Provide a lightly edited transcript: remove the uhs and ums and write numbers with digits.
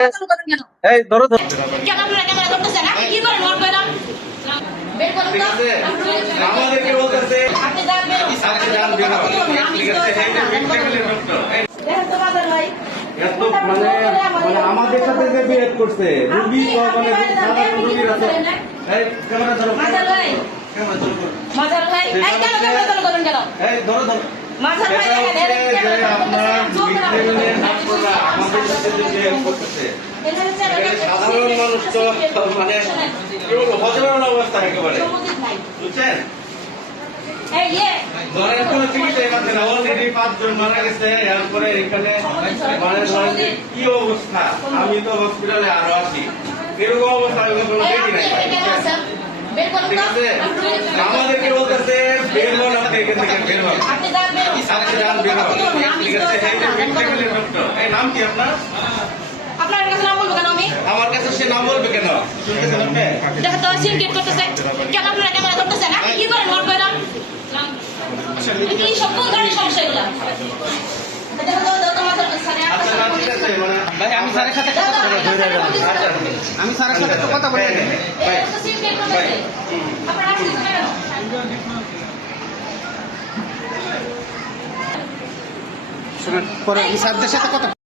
এই ধরো ধরো। কেন আপনারা ক্যামেরা করতেছেন? আপনি কি করেন? ওর কইরা বের করুন তো। আমাদেরকে বলতেছে আপনি যান বের করুন। আপনি যান বের করুন। আমি ঠিক তো আছে, জানি না। টেবিলের ডক্টর দেখেন তো বাজার ভাই। এত মানে আমাদের সাথে যে বিহেভ করছে রুগী মানে সাধারণ রুগীর আছে। এই ক্যামেরা ধরো, বাজার ভাই। ক্যামেরা ধরো। বাজার ভাই। এই কেন ক্যামেরা চালু করেন কেন? এই ধরো ধরো। বাজার ভাই এটা দেখেন হচ্ছে যে ক্যামেরা আপনার জোর করে মিড-লেভেলের ছাত্ররা আমাদের সাথে যে বিহেভ করতেছে এখানে সাধারণ মানুষ তো মানে কি বলবো হজমের অবস্থা একেবারে সম্মতি নাই। বুঝছেন। এই ধরেন কোনো চিকিৎসা এখানে না, অলরেডি 5 জন মারা গেছে। এরপরে এখানে মানে ধরেন যে কি অবস্থা, আমি তো হসপিটালে আরো আছি, এরকম অবস্থা আমি কোনো দেখি নাই। বের করুন ঠিক তো। আছে, আমাদেরকে বলতেছে বের হন, আপনি এখান থেকে বের হন, আপনি যান বের করুন। আপনি যান বের হন। ঠিক আছে, এই যে মিড-লেভেলের ডক্টর, এই নাম কি আপনার? আপনার কাছে নাম বলবো কেন আমি? আমার কাছে সে নাম বলবে কেন? শুনতেছেন আপনি? দেখো তো সিনকেট করতেছে। কেন আপনারা ক্যামেরা করতেছেন? আপনি কি করেন? ওর কইরা কি সব কোন ধরনের সমস্যা এগুলা? দেখো তো তোমার সাথে আচ্ছা না, ঠিক আছে, মানে ভাই আমি স্যারের সাথে কথা বলে আমি স্যারের সাথে তো কথা বলে ভাই, সিনকেট করতেছে। আপনারা আসছেন কেন? শুনুন পরে আমি স্যারদের সাথে কথা